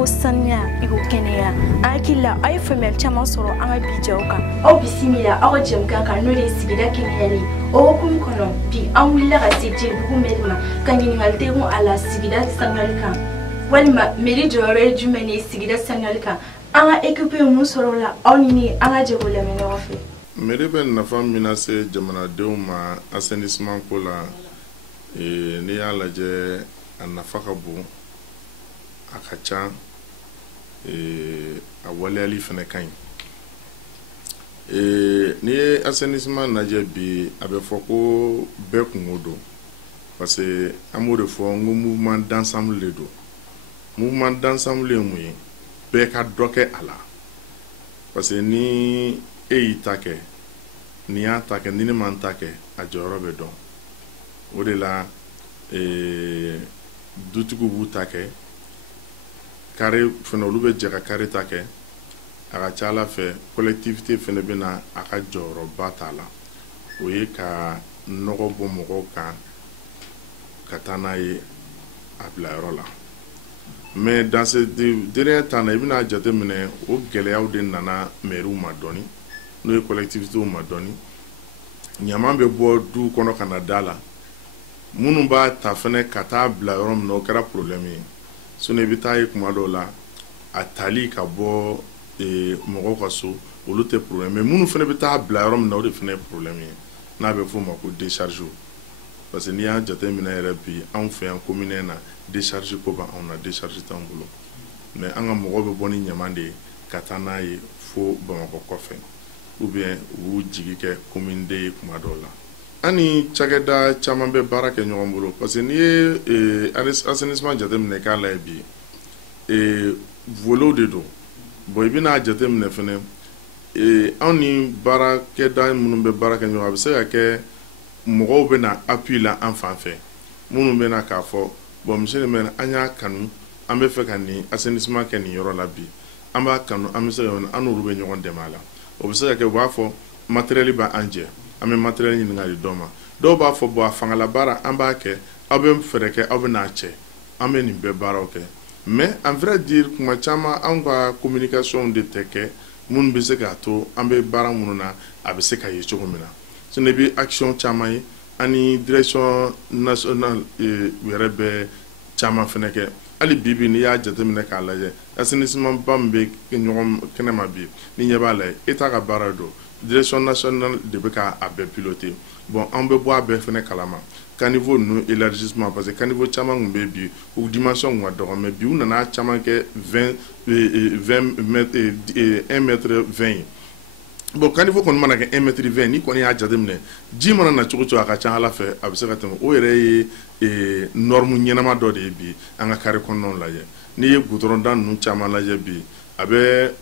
ko saniya iko kɛnɛya an hakili la a ye faamuyali caman sɔrɔ an ka bi jaw kan aw bisimila aw ka jɛmukan kan n'o de ye sigida kɛnɛyali o hukumu kɔnɔ bi an wulila ka se jelibugu mɛri ma ka ɲininkali tɛgu a la sigida sanuyali kan walima mairie jɔyɔrɔ ye jumɛn ye sigida sanuyali kan an ka équipe ye mun sɔrɔ o la aw ni an ka jɛ k'o lamɛn ɲɔgɔn fɛ. Mairie bɛ nafa min lase jamanadenw ma assainissement ko la n'i y'a lajɛ a nafa ka bon a ka ca a waleyali fana ka ɲi n'i ye assainissement lajɛ bi a bɛ fɔ ko bɛɛ kungo don parce que an b'o de fɔ n ko mouvement d'ensemble de don mouvement d'ensemble ye mun ye bɛɛ ka dɔ kɛ a la parce que ni e y'i ta kɛ ni y'a ta kɛ ni ne man ta kɛ a jɔyɔrɔ bɛ dɔn o de la dutigiw b'u ta kɛ carré fana olu bɛ jɛ ka carré ta kɛ a ka ca Ala fɛ collectivité fana bɛ na a ka jɔyɔrɔba t'a la o ye ka nɔgɔ bɔ mɔgɔw kan ka taa n'a ye a bila yɔrɔ la mais dans ce dernier temps na i bɛna jateminɛ o gɛlɛyaw de nana maires ma dɔɔni n'o ye collectivités ma dɔɔni ɲaman bɛ bɔ du kɔnɔ ka na da la minnu b'a ta fana ka taa bila yɔrɔ min na o kɛra problème ye sinon i bɛ taa ye kuma dɔw la a tali ka bɔ mɔgɔw ka so olu tɛ problème mais minnu fana bɛ taa bila yɔrɔ min na o de fana ye problème ye n'a bɛ f'o ma ko décharge parce que n'i y'a jateminɛ yɛrɛ bi anw fɛ yan commune na décharge ko b'anw na décharge t'anw bolo mais an ka mɔgɔw bɛ bɔ ni ɲaman de ye ka taa n'a ye fo Bamakɔ kɔfɛ ou bien u jigi kɛ commune de ye kuma dɔw la an ni cakɛda caman bɛ baara kɛ ɲɔgɔn bolo parce que n'i ye assainissement jateminɛ k'a lajɛ bi volet de don bon i bɛna jateminɛ fana anw ni baarakɛda minnu bɛ baara kɛ ɲɔgɔn a bɛ se ka kɛ mɔgɔw bɛ na appui la an fan fɛ minnu bɛ na k'a fɔ bon monsieur le maire an y'a kanu an bɛ fɛ ka nin assainissement kɛ nin yɔrɔ la bi an b'a kanu an bɛ se ka an n'olu bɛ ɲɔgɔn dɛmɛ a la o bɛ se ka kɛ u b'a fɔ matériel b'an jɛ an bɛ matériel ɲini ka di dɔ ma dɔw b'a fɔ bon a fangala baara an b'a kɛ aw bɛ fɛɛrɛ kɛ aw bɛ n'a cɛ an bɛ nin bɛɛ baaraw kɛ mais en vrai dire kuma caman anw ka communication de tɛ kɛ minnu bɛ se k'a to an bɛ baara minnu na a bɛ se ka ye cogo min na sinon i bɛ action caman ye ani direction nationale yɛrɛ bɛ caman fana kɛ hali bibi n'i y'a jateminɛ k'a lajɛ assainissement ba min bɛ ɲɔgɔn kɛnɛma bi ni ɲɛ b'a lajɛ État ka baara don direction nationale de bɛ k'a bɛɛ piloter bon an bɛ bɔ a bɛɛ fana kalama caniveau ninnu élargissement parce que caniveau caman kun bɛ bi u dimension kun ka dɔgɔ mais bi u nana caman kɛ 1 mètre 20 ye bon caniveau kɔni mana kɛ 1 mètre 20 ni kɔni y'a jateminɛ ji mana na cogo cogo a ka ca Ala fɛ a bɛ se ka tɛmɛ o yɛrɛ ye norme ɲɛnama dɔ de ye bi an ka carré kɔnɔnaw lajɛ n'i ye goudron da ninnu caman lajɛ bi a bɛ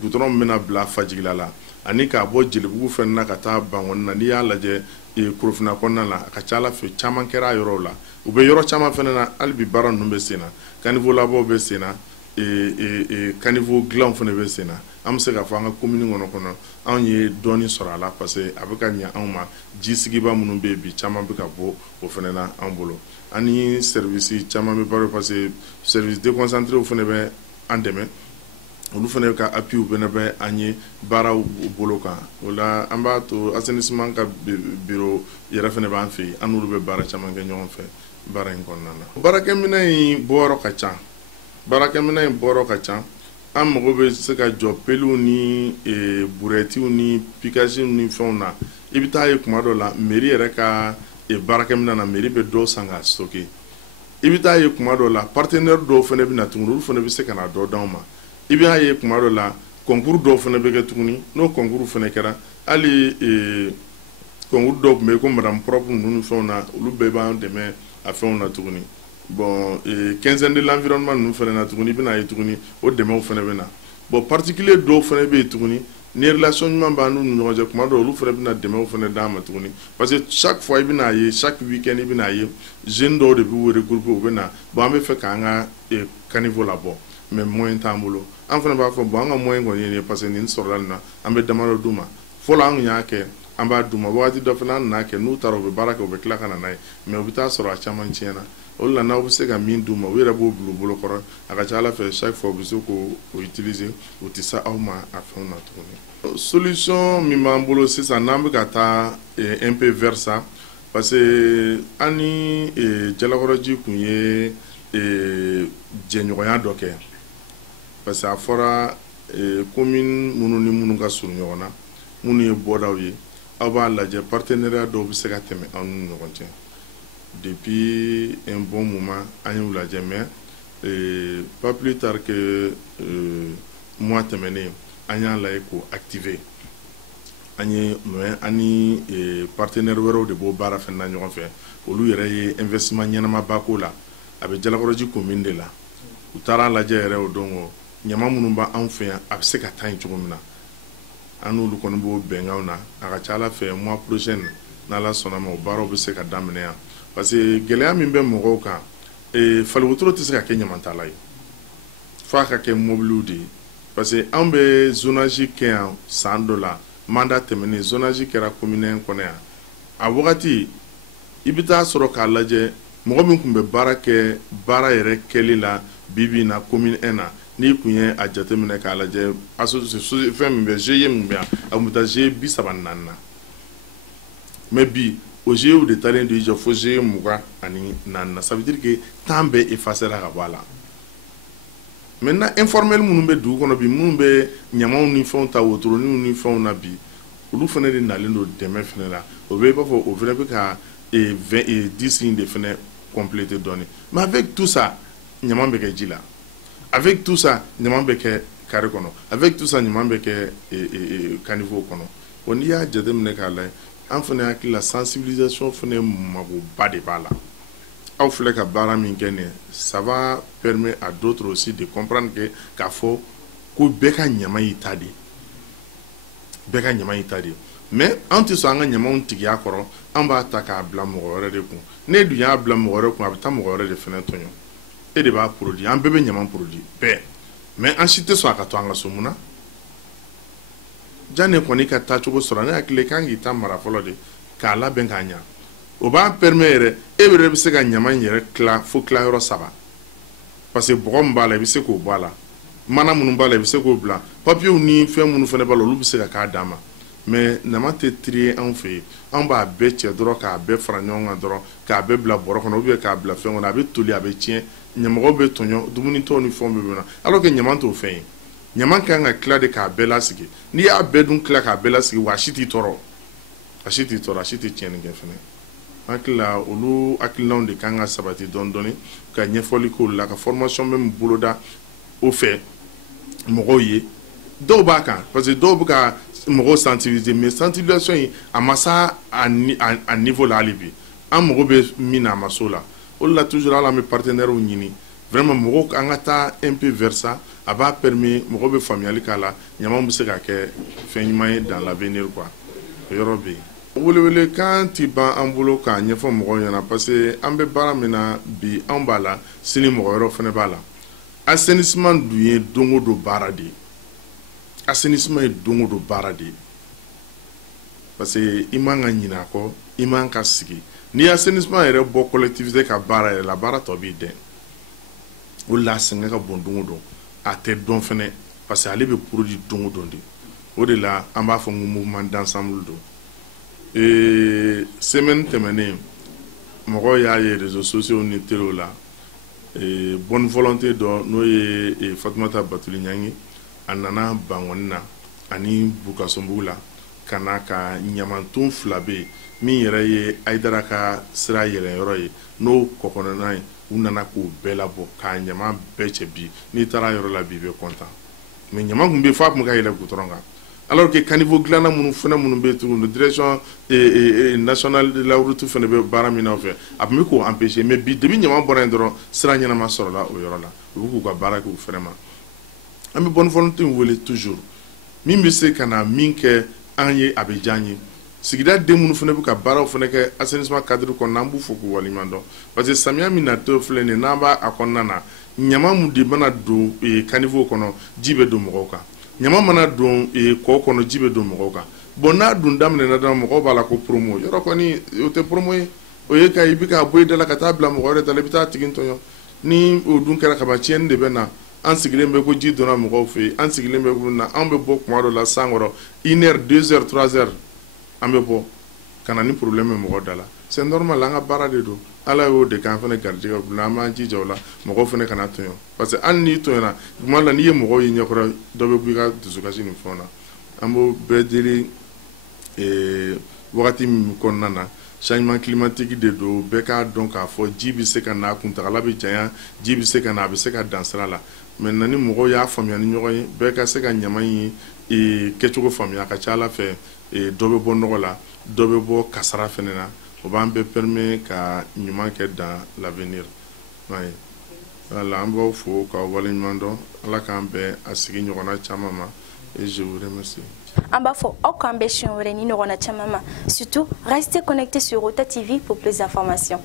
goudron bɛna bila Fajigila la ani k'a bɔ Jelibugu fɛnɛ na ka taa Bankɔni na n'i y'a lajɛ Korofina kɔnɔna la a ka ca Ala fɛ caman kɛra a yɔrɔw la u bɛ yɔrɔ caman fɛnɛ na hali bi baara ninnu bɛ sen na caniveau labɔw bɛ sen na caniveau dilanw fɛnɛ bɛ sen na an bɛ se k'a fɔ an ka commune kɔnɔ anw ye dɔɔni sɔrɔ a la parce que a bɛ ka ɲɛ anw ma ji sigiba minnu bɛ yen bi caman bɛ ka bɔ o fɛnɛ na an bolo ani service caman bɛ baara parce que service déconcentré fɛnɛ bɛ an dɛmɛ olu fɛnɛ ka appui fɛnɛ bɛ an ye baaraw bolo kan o la an b'a to assainissement ka bureau yɛrɛ fɛnɛ b'an fɛ yen an n'olu bɛ baara caman kɛ ɲɔgɔn fɛ baara in kɔnɔna na baarakɛminɛn in bɔyɔrɔ ka ca baarakɛminɛn in bɔyɔrɔ ka ca an mago bɛ se ka jɔ peliw ni burɛtiw ni pikasiw ni fɛnw na i bɛ taa ye kuma dɔ la mairie yɛrɛ ka baarakɛminɛn na mairie bɛ dɔw san ka stocker i bɛ taa ye kuma dɔ la partenaire dɔw fɛnɛ bɛ na tuguni olu fɛnɛ bɛ se ka na dɔ d'anw ma i b'a ye kuma dɔ la concours dɔw fɛnɛ bɛ kɛ tuguni n'o concours fɛnɛ kɛra hali concours dɔw tun bɛ yen ko madame propre ninnu fɛnw na olu bɛɛ b'an dɛmɛ a fɛnw na tuguni bon quinzaine de l'environnement ninnu fɛnɛ na tuguni i bɛna ye tuguni o dɛmɛw fɛnɛ bɛ na bon particulier dɔw fɛnɛ bɛ yen tuguni ni relation ɲuman b'an n'u ni ɲɔgɔn cɛ kuma dɔw olu fɛnɛ bɛna dɛmɛw fɛnɛ d'an ma tuguni parce que chaque fois i bɛna ye chaque week-end i bɛna ye jeunes dɔw de b'u regrouper u bɛ na bon an bɛ fɛ k'an ka caniveau labɔ mais moyen t'an bolo an fɛnɛ b'a fɔ bon an ka moyen kɔni ye parce que nin sɔrɔla nin na an bɛ damadɔ d'u ma fɔlɔ an kun y'a kɛ an b'a d'u ma wagati dɔ fana an nana kɛ n'u taara u bɛ baara kɛ u bɛ tila ka na n'a ye mais u bɛ taa sɔrɔ a caman tiɲɛna o la n'aw bɛ se ka min d'u ma u yɛrɛ b'o bila u bolo kɔrɔ a ka ca ala fɛ chaque fois u bɛ se k'o utiliser u tɛ se aw ma a fɛnw na tuguni solution min b'an bolo sisan n'an bɛ ka taa un peu vers ça parce que an ni Jalakɔrɔji kun ye jɛɲɔgɔnya dɔ kɛ parce que a fɔra commune minnu ni minnu ka surun ɲɔgɔn na minnu ye bɔdaw ye aw b'a lajɛ partenariat dɔw bɛ se ka tɛmɛ aw ni ɲɔgɔn cɛ depuis un bon moment an y'u lajɛ mais pas plus tard que mois tɛmɛnen an y'a lajɛ k'o activer an ye mais an ni partenaire wɛrɛw de b'o baara fɛnɛ na ɲɔgɔn fɛ olu yɛrɛ ye investissement ɲɛnamaba k'o la a bɛ Jalakɔrɔji commune de la u taara lajɛ yɛrɛ o don o ɲama minnu b'an fɛ yan a bɛ se ka taa yen cogo min na an n'olu kɔni b'o bɛnkanw na a ka ca ala fɛ mois prochain n'ala sɔnna ma o baaraw bɛ se ka daminɛ yan parce que gɛlɛya min bɛ mɔgɔw kan faliwotoro tɛ se ka kɛ ɲamantala ye f'a ka kɛ mobiliw de ye parce que an bɛ zonage kɛ yan san dɔ la mandat tɛmɛnen zonage kɛra commune kɔnɔ yan a wagati i bɛ taa sɔrɔ k'a lajɛ mɔgɔ min tun bɛ baara kɛ baara yɛrɛ kɛli la bibi na commune 1 na n'i kun ye a jateminɛ k'a lajɛ fɛn min bɛ GIE min bɛ yan a tun bɛ taa GIE 34 na mais bi o GIE de taalen do i jɔ fo GIE 24 na ça veut dire que temps bɛɛ effacé ka bɔ a la maintenant informel minnu bɛ dugu kɔnɔ bi minnu bɛ ɲamaw ni fɛnw ta wotoroniw ni fɛnw na bi olu fana de nalen do dɛmɛ fana la o bɛ i b'a fɔ o fana bɛ ka 10 de fana compléter dɔɔni mais avec tout ça ɲama bɛ kɛ ji la avec tout ça ɲama bɛ kɛ carré kɔnɔ avec tout ça ɲama bɛ kɛ caniveau kɔnɔ bon n'i y'a jateminɛ k'a lajɛ an fana hakili la sensibilisation fana magoba de b'a la aw filɛ ka baara min kɛ nin ça va permettre à d'autres aussi de comprendre que k'a fɔ ko bɛɛ ka ɲama y'i ta de bɛɛ ka ɲama y'i ta de mais an tɛ sɔn an ka ɲamaw tigiya kɔrɔ an b'a ta k'a bila mɔgɔ wɛrɛ de kun ne dun y'a bila mɔgɔ wɛrɛ kun a bɛ taa mɔgɔ wɛrɛ de fana tɔɲɔ e de b'a produit an bɛɛ bɛ ɲama produit bɛɛ mais an si tɛ sɔn a ka to an ka so mun na janni kɔni ka taa cogo sɔrɔ ne hakili kan k'i ta mara fɔlɔ de k'a labɛn k'a ɲa o b'a permettre yɛrɛ e yɛrɛ bɛ se ka ɲama in yɛrɛ tila fo tilayɔrɔ 3 parce que bɔgɔ min b'a la i bɛ se k'o bɔ a la mana minnu b'a la i bɛ se k'o bila papiyew ni fɛn minnu fana b'a la olu bɛ se ka k'a d'a ma mais nama tɛ trier anw fɛ yen an b'a bɛɛ cɛ dɔrɔn k'a bɛɛ fara ɲɔgɔn kan dɔrɔn k'a bɛɛ bila bɔrɔ kɔnɔ ou bien k'a bila fɛn kɔnɔ a bɛ toli a bɛ tiɲɛ ɲamɔgɔw bɛ tɔɲɔ dumunitɔw ni fɛnw bɛ bɛ na alors que ɲama t'o fɛn ye ɲama kan ka tila de k'a bɛɛ lasigi n'i y'a bɛɛ dun tila k'a bɛɛ lasigi wa a si t'i tɔɔrɔ a si t'i tɔɔrɔ a si tɛ tiɲɛni kɛ fɛnɛ hakili la olu hakilinaw de kan ka sabati dɔɔni dɔɔni ka ɲɛfɔli k'olu la ka formation bɛ boloda o fɛ mɔgɔw ye dɔw b'a kan parce que dɔw bɛ ka mɔgɔw sensibiliser mais sensibilisation in a ma sa a niveau la hali bi an mago bɛ min na a ma s'o la o la toujours hali an bɛ partenaires ɲini vraiment mɔgɔw an ka taa un peu vers ça a b'a permis mɔgɔw bɛ faamuyali k'a la ɲama bɛ se ka kɛ fɛn ɲuman ye dans l'avenir quoi o yɔrɔ bɛ yen welewele kan ti ban an bolo k'a ɲɛfɔ mɔgɔw ɲɛna parce que an bɛ baara min na bi anw b'a la sini mɔgɔ wɛrɛw fana b'a la assainissement dun ye don o don baara de ye assainissement ye don o don baara de ye parce que i man ka ɲinɛ a kɔ i man ka sigi ni assainissement yɛrɛ bɔ collectivité ka baara yɛrɛ la baara tɔ b'i dɛn o la a sɛgɛn ka bon don o don a tɛ dɔn fɛnɛ parce que ale bɛ produit don o don de o de la an b'a fɔ ko mouvement d'ensemble don semaine tɛmɛnen mɔgɔw y'a ye réseaux sociaux ni télé la bonne volonté dɔ n'o ye Fatumata Batuli Ɲangi a nana Bangɔni na ani Bukasonbugu la ka na ka ɲamanton 2 bɛ yen min yɛrɛ ye Ayidara ka sira yɛlɛnyɔrɔ ye n'o kɔkɔnɔna ye u nana k'o bɛɛ labɔ k'a ɲama bɛɛ cɛ bi n'i taara yɔrɔ la bi i bɛ content mais ɲama tun bɛ yen f'a tun bɛ ka yɛlɛ goudron kan alors que caniveau dilanna minnu fana minnu bɛ yen tuguni direction nationale de la route fana bɛ baara min na fɛ a tun bɛ k'o empêcher mais bi depuis ɲama bɔra yen dɔrɔn sira ɲɛnama sɔrɔla o yɔrɔ la u bɛ k'u ka baara kɛ u fɛnɛ ma an bɛ bonne volonté wele toujours min bɛ se ka na min kɛ an ye a bɛ diya an ye sigida den minnu fana bɛ ka baaraw fana kɛ assainissement cadre kɔnɔna an b'u fo k'u waleɲuman dɔn parce que samiya min natɔ filɛ nin ye n'an b'a kɔnɔna na ɲama mun de mana don caniveau kɔnɔ ji bɛ don mɔgɔw kan ɲama mana don kɔ kɔnɔ ji bɛ don mɔgɔw kan bon n'a dun daminɛna dɔrɔn mɔgɔw b'a la ko promo yɔrɔ kɔni o tɛ promo ye o ye ka i bɛ ka bɔ i da la ka taa bila mɔgɔ wɛrɛ da la i bɛ taa tigi tɔɲɔ ni o dun kɛra kaban tiɲɛni de bɛ na an sigilen bɛ ko ji donna mɔgɔw fɛ yen an sigilen bɛ ko na an bɛ bɔ kuma dɔ la san kɔrɔ 1 heure 2 heures 3 heures an bɛ bɔ ka na ni problème ye mɔgɔ da la c'est normal an ka baara de don ala y'o de k'an fana garijɛgɛ bila an b'an jija o la mɔgɔw fana kana tɔɲɔ parce que hali n'i tɔɲɔna tuma dɔ la n'i ye mɔgɔw ye ɲɛkɔrɔ dɔ bɛ bɔ i ka dusukasi ni fɛnw na an b'o bɛɛ deli wagati min kɔnɔna na changement climatique de don bɛɛ k'a dɔn k'a fɔ ji bɛ se ka na kuntagala bɛ janya ji bɛ se ka na a bɛ se ka dan sira la maintenant ni mɔgɔw y'a faamuya ni ɲɔgɔn ye bɛɛ ka se ka ɲama in kɛcogo faamuya a ka ca ala fɛ dɔ bɛ bɔ nɔgɔ la dɔ bɛ bɔ kasara fɛnɛ na o b'an bɛɛ permet ka ɲuman kɛ dans l'avenir voilà an b'aw fo k'aw waleɲuman dɔn ala k'an bɛɛ a sigi ɲɔgɔnna caman ma et je vous remercie. En bas, faut aucun béchon, surtout restez connectés sur Rota TV pour plus d'informations.